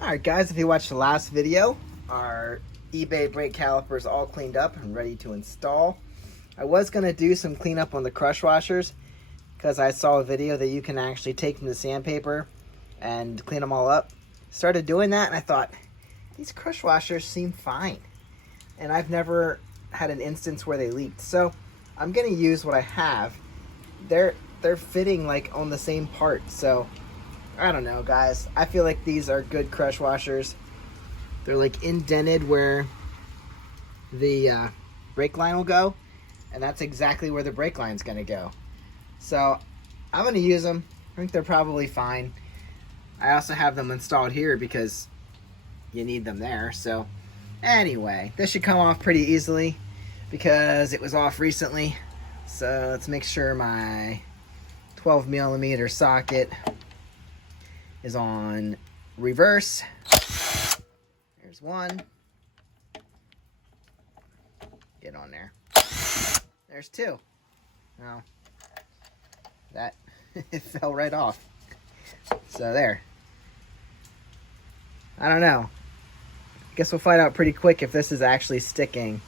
Alright guys, if you watched the last video, our eBay brake caliper is all cleaned up and ready to install. I was going to do some cleanup on the crush washers because I saw a video that you can actually take them to sandpaper and clean them all up. Started doing that and I thought, these crush washers seem fine. And I've never had an instance where they leaked. So I'm going to use what I have. They're fitting like on the same part. So I don't know, guys. I feel like these are good crush washers. They're like indented where the brake line will go, and that's exactly where the brake line's gonna go. So I'm gonna use them. I think they're probably fine. I also have them installed here because you need them there. So anyway, this should come off pretty easily because it was off recently. So let's make sure my 12mm socket is on reverse. There's one. Get on there. There's two. Now that it fell right off. So there. I don't know. I guess we'll find out pretty quick if this is actually sticking,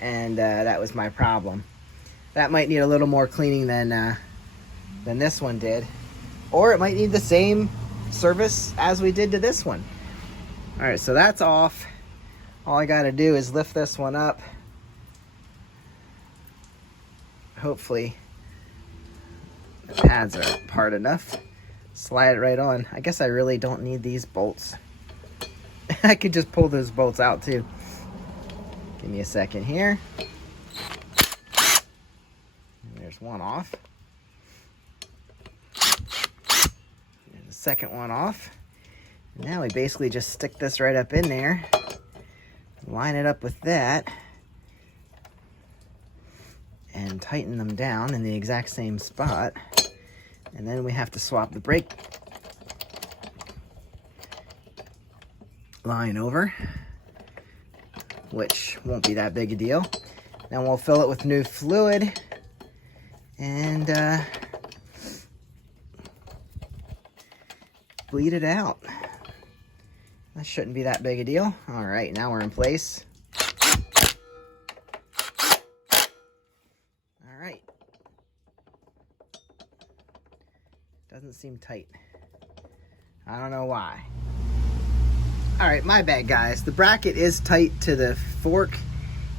and that was my problem. That might need a little more cleaning than this one did, or it might need the same service as we did to this one. All right, so that's off. All I gotta do is lift this one up. Hopefully the pads are hard enough. Slide it right on. I guess I really don't need these bolts. I could just pull those bolts out too. Give me a second here. There's one off. And the second one off. Now we basically just stick this right up in there. Line it up with that. And tighten them down in the exact same spot. And then we have to swap the brake line over, which won't be that big a deal. Then we'll fill it with new fluid and bleed it out. That shouldn't be that big a deal. All right, now we're in place. All right. Doesn't seem tight. I don't know why. All right, my bad, guys. The bracket is tight to the fork.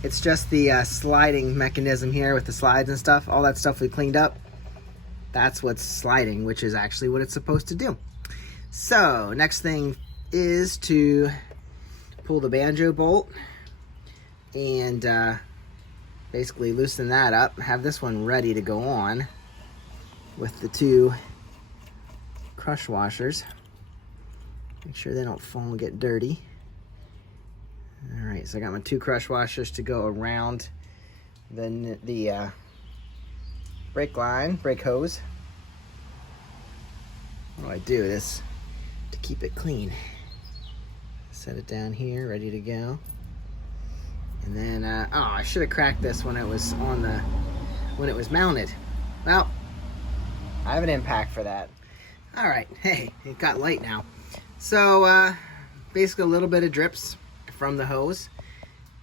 It's just the sliding mechanism here with the slides and stuff. All that stuff we cleaned up. That's what's sliding, which is actually what it's supposed to do. So, next thing is to pull the banjo bolt and basically loosen that up. Have this one ready to go on with the two crush washers. Make sure they don't fall and get dirty. All right, so I got my two crush washers to go around the brake line, brake hose. What do I do this to keep it clean? Set it down here, ready to go. And then, oh, I should have cracked this when it was when it was mounted. Well, I have an impact for that. All right, hey, it got light now. So, basically a little bit of drips from the hose.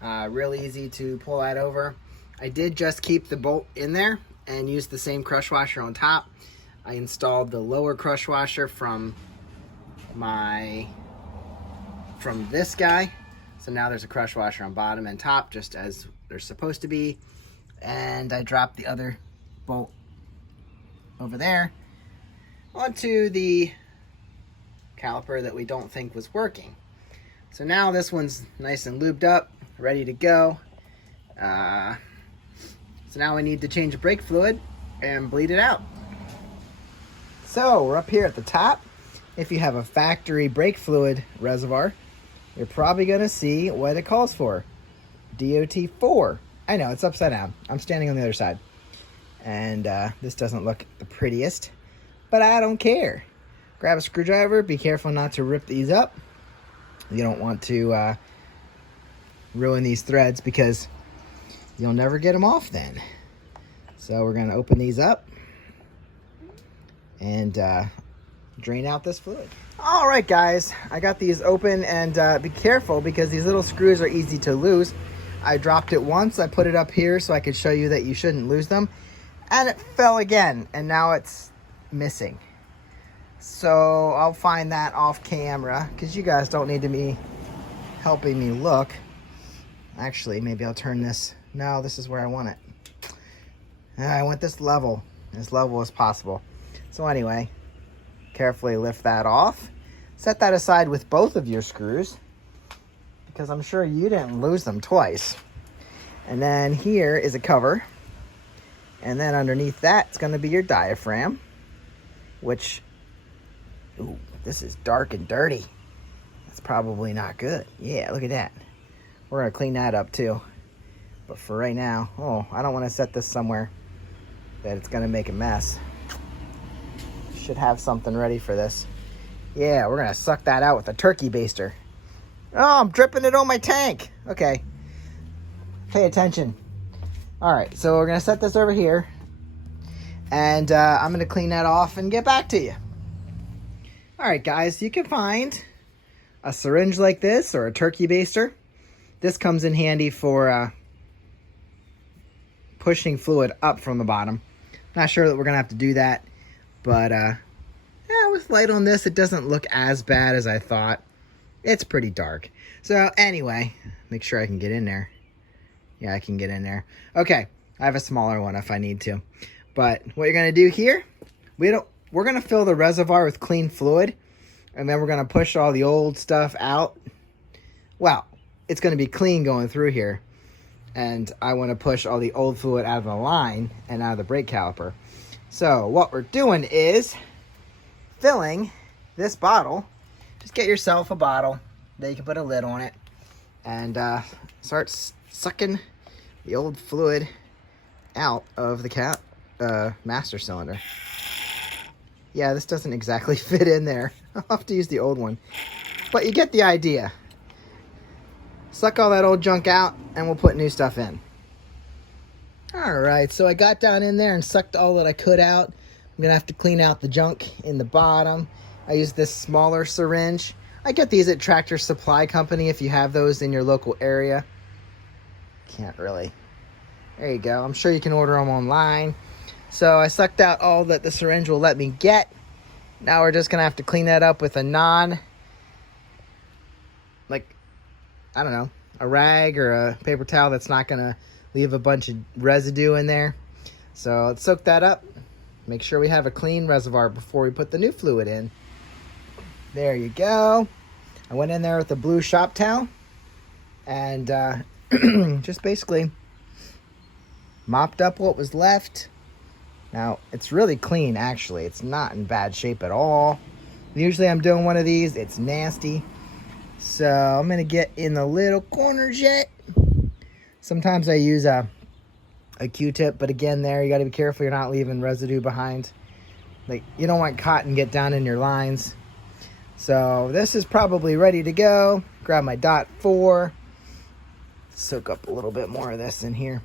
Real easy to pull that over. I did just keep the bolt in there and use the same crush washer on top. I installed the lower crush washer from this guy. So now there's a crush washer on bottom and top, just as they're supposed to be. And I dropped the other bolt over there onto the caliper that we don't think was working. So now this one's nice and lubed up, ready to go. So now we need to change the brake fluid and bleed it out. So we're up here at the top. If you have a factory brake fluid reservoir, you're probably gonna see what it calls for. DOT4. I know, it's upside down. I'm standing on the other side. And this doesn't look the prettiest, but I don't care. Grab a screwdriver, be careful not to rip these up. You don't want to ruin these threads because you'll never get them off then. So we're gonna open these up and drain out this fluid. All right, guys, I got these open, and be careful because these little screws are easy to lose. I dropped it once. I put it up here so I could show you that you shouldn't lose them. And it fell again, and now it's missing. So I'll find that off camera because you guys don't need to be helping me look. Actually, maybe I'll turn this. No, this is where I want it. I want this level as possible. So anyway, carefully lift that off. Set that aside with both of your screws because I'm sure you didn't lose them twice. And then here is a cover. And then underneath that, it's going to be your diaphragm, which, ooh, this is dark and dirty. That's probably not good. Yeah, look at that. We're going to clean that up too. But for right now, oh, I don't want to set this somewhere that it's going to make a mess. Should have something ready for this. Yeah, we're going to suck that out with a turkey baster. Oh, I'm dripping it on my tank. Okay. Pay attention. All right, so we're going to set this over here. And I'm going to clean that off and get back to you. All right, guys, you can find a syringe like this or a turkey baster. This comes in handy for pushing fluid up from the bottom. Not sure that we're going to have to do that. But yeah, with light on this, it doesn't look as bad as I thought. It's pretty dark. So anyway, make sure I can get in there. Yeah, I can get in there. Okay, I have a smaller one if I need to. But what you're going to do here, we're going to fill the reservoir with clean fluid. And then we're going to push all the old stuff out. Well, it's going to be clean going through here. And I want to push all the old fluid out of the line and out of the brake caliper. So what we're doing is filling this bottle. Just get yourself a bottle. Then you can put a lid on it. And start sucking the old fluid out of the master cylinder. Yeah, this doesn't exactly fit in there. I'll have to use the old one. But you get the idea. Suck all that old junk out, and we'll put new stuff in. Alright, so I got down in there and sucked all that I could out. I'm going to have to clean out the junk in the bottom. I used this smaller syringe. I get these at Tractor Supply Company if you have those in your local area. Can't really. There you go. I'm sure you can order them online. So I sucked out all that the syringe will let me get. Now we're just going to have to clean that up with a I don't know, a rag or a paper towel that's not going to leave a bunch of residue in there. So let's soak that up. Make sure we have a clean reservoir before we put the new fluid in. There you go. I went in there with a blue shop towel and just basically mopped up what was left. Now, it's really clean, actually. It's not in bad shape at all. Usually I'm doing one of these. It's nasty. So I'm going to get in the little corners yet. Sometimes I use a Q-tip, but again, there, you got to be careful you're not leaving residue behind. Like, you don't want cotton get down in your lines. So this is probably ready to go. Grab my .4. Soak up a little bit more of this in here.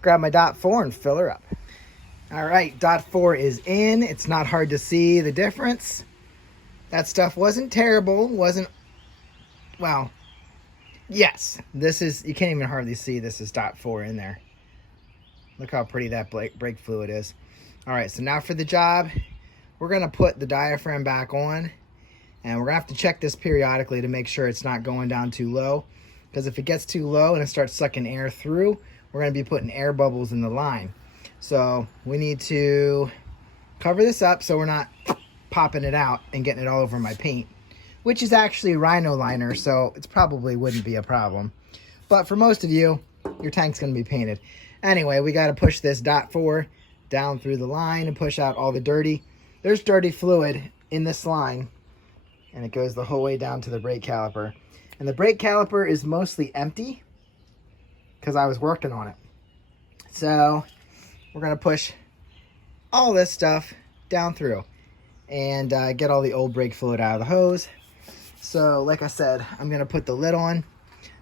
Grab my .4 and fill her up. All right, .4 is in. It's not hard to see the difference. That stuff wasn't terrible. Well, yes. This is, you can't even hardly see this is .4 in there. Look how pretty that brake fluid is. All right, so now for the job. We're going to put the diaphragm back on. And we're going to have to check this periodically to make sure it's not going down too low. Because if it gets too low and it starts sucking air through, we're going to be putting air bubbles in the line. So we need to cover this up so we're not popping it out and getting it all over my paint, which is actually Rhino liner, so it probably wouldn't be a problem. But for most of you, your tank's going to be painted. Anyway, we got to push this .4 down through the line and push out all the dirty. There's dirty fluid in this line, and it goes the whole way down to the brake caliper. And the brake caliper is mostly empty because I was working on it. So we're going to push all this stuff down through and get all the old brake fluid out of the hose. So like I said, I'm going to put the lid on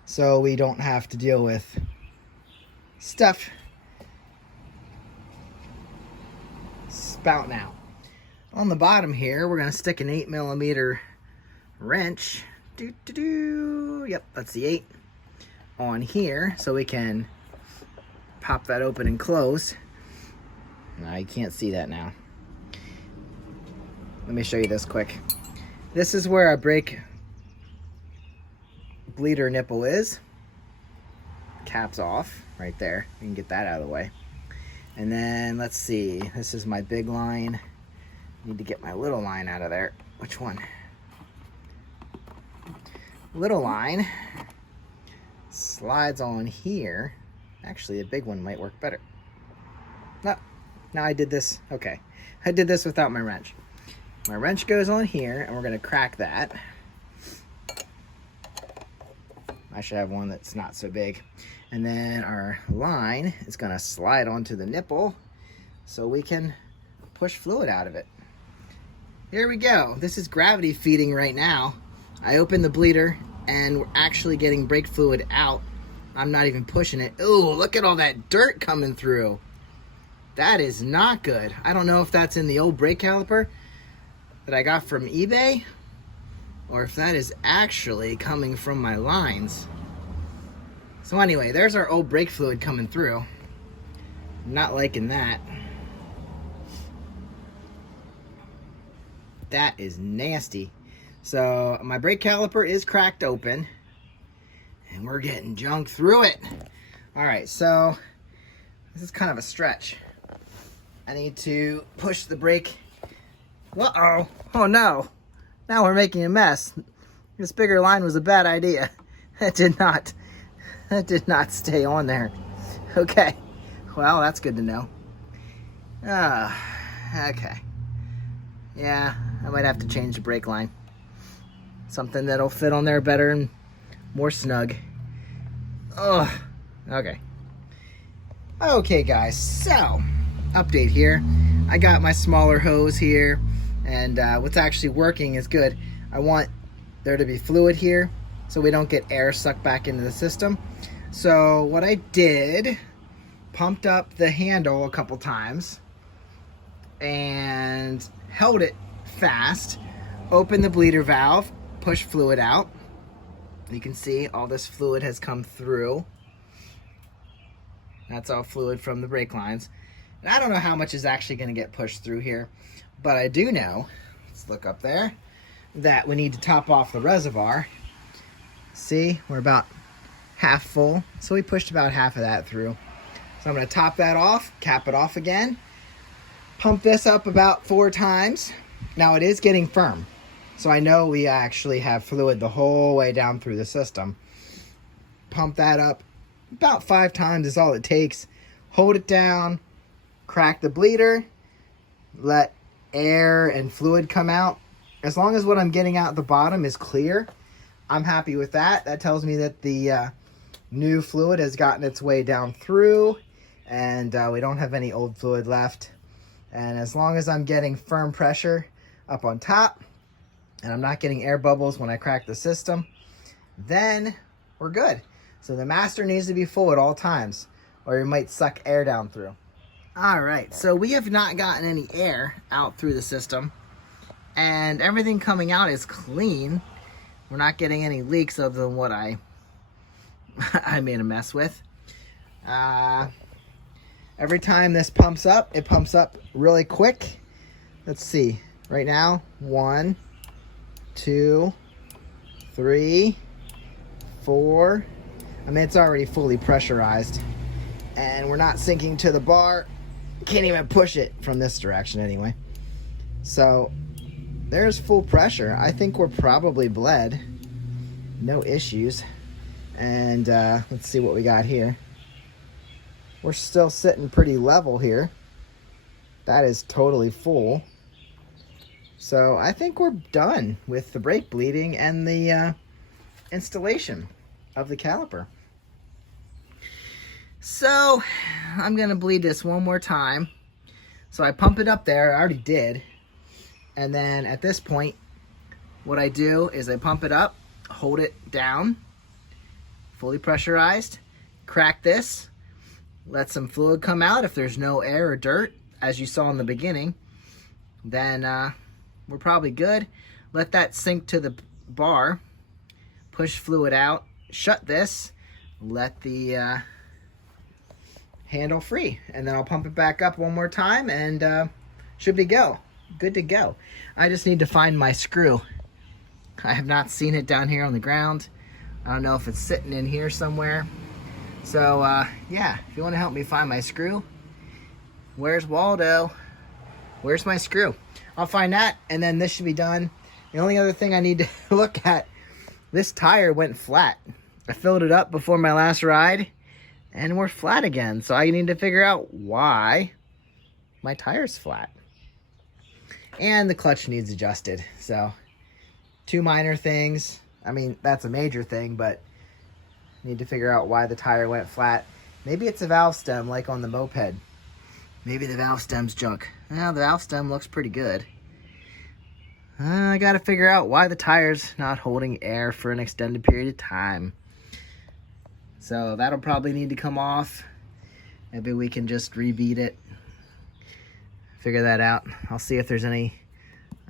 so we don't have to deal with stuff spouting out. On the bottom here, we're going to stick an 8mm wrench. Yep, that's the 8 on here, so we can pop that open and close. Now you can't see that now. Let me show you this quick. This is where our brake bleeder nipple is. Cap's off right there. You can get that out of the way. And then let's see, this is my big line. Need to get my little line out of there. Which one? Little line slides on here. Actually, the big one might work better. No, now I did this. Okay, I did this without my wrench. My wrench goes on here, and we're going to crack that. I should have one that's not so big. And then our line is going to slide onto the nipple so we can push fluid out of it. Here we go. This is gravity feeding right now. I opened the bleeder, and we're actually getting brake fluid out. I'm not even pushing it. Ooh, look at all that dirt coming through. That is not good. I don't know if that's in the old brake caliper that I got from eBay, or if that is actually coming from my lines. So anyway, there's our old brake fluid coming through. Not liking that. That is nasty. So my brake caliper is cracked open, and we're getting junk through it. All right, so this is kind of a stretch. I need to push the brake. Uh-oh. Oh no. Now we're making a mess. This bigger line was a bad idea. That did not stay on there. Okay. Well, that's good to know. Okay. Yeah, I might have to change the brake line. Something that'll fit on there better and more snug. Ugh. Okay. Okay, guys. So, update here. I got my smaller hose here, and what's actually working is good. I want there to be fluid here so we don't get air sucked back into the system. So what I did, pumped up the handle a couple times and held it fast, opened the bleeder valve, pushed fluid out. You can see all this fluid has come through. That's all fluid from the brake lines. And I don't know how much is actually going to get pushed through here, but I do know, let's look up there, that we need to top off the reservoir. See, we're about half full, so we pushed about half of that through. So I'm going to top that off, cap it off again, pump this up about 4 times. Now it is getting firm, so I know we actually have fluid the whole way down through the system. Pump that up about 5 times is all it takes. Hold it down, crack the bleeder, let air and fluid come out. As long as what I'm getting out the bottom is clear, I'm happy with that. That tells me that the new fluid has gotten its way down through, and we don't have any old fluid left. And as long as I'm getting firm pressure up on top, and I'm not getting air bubbles when I crack the system, then we're good. So the master needs to be full at all times, or it might suck air down through. All right, so we have not gotten any air out through the system, and everything coming out is clean. We're not getting any leaks other than what I made a mess with. Every time this pumps up, it pumps up really quick. Let's see, right now, 1, 2, 3, 4. I mean, it's already fully pressurized, and we're not sinking to the bar. Can't even push it from this direction anyway. So there's full pressure. I think we're probably bled. No issues. And let's see what we got here. We're still sitting pretty level here. That is totally full. So I think we're done with the brake bleeding and the installation of the caliper. So I'm gonna bleed this one more time. So I pump it up there, I already did. And then at this point, what I do is I pump it up, hold it down, fully pressurized, crack this, let some fluid come out. If there's no air or dirt, as you saw in the beginning, then we're probably good. Let that sink to the bar, push fluid out, shut this, let the handle free, and then I'll pump it back up one more time and should be good to go. I just need to find my screw. I have not seen it down here on the ground. I don't know if it's sitting in here somewhere. So yeah, if you want to help me find my screw, where's Waldo? Where's my screw? I'll find that, and then this should be done. The only other thing I need to look at, this tire went flat. I filled it up before my last ride, and we're flat again. So I need to figure out why my tire's flat. And the clutch needs adjusted. So 2 minor things. I mean, that's a major thing, but need to figure out why the tire went flat. Maybe it's a valve stem like on the moped. Maybe the valve stem's junk. Well, the valve stem looks pretty good. I gotta figure out why the tire's not holding air for an extended period of time. So that'll probably need to come off. Maybe we can just rebeat it. Figure that out. I'll see if there's any,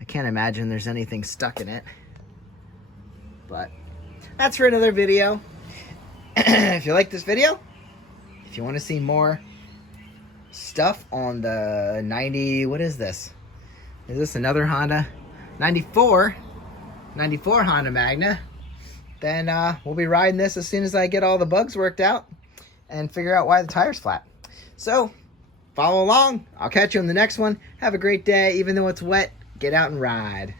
I can't imagine there's anything stuck in it. But that's for another video. If you like this video, if you want to see more stuff on the 90, what is this? Is this another Honda? 94 Honda Magna. Then we'll be riding this as soon as I get all the bugs worked out and figure out why the tire's flat. So follow along. I'll catch you on the next one. Have a great day. Even though it's wet, get out and ride.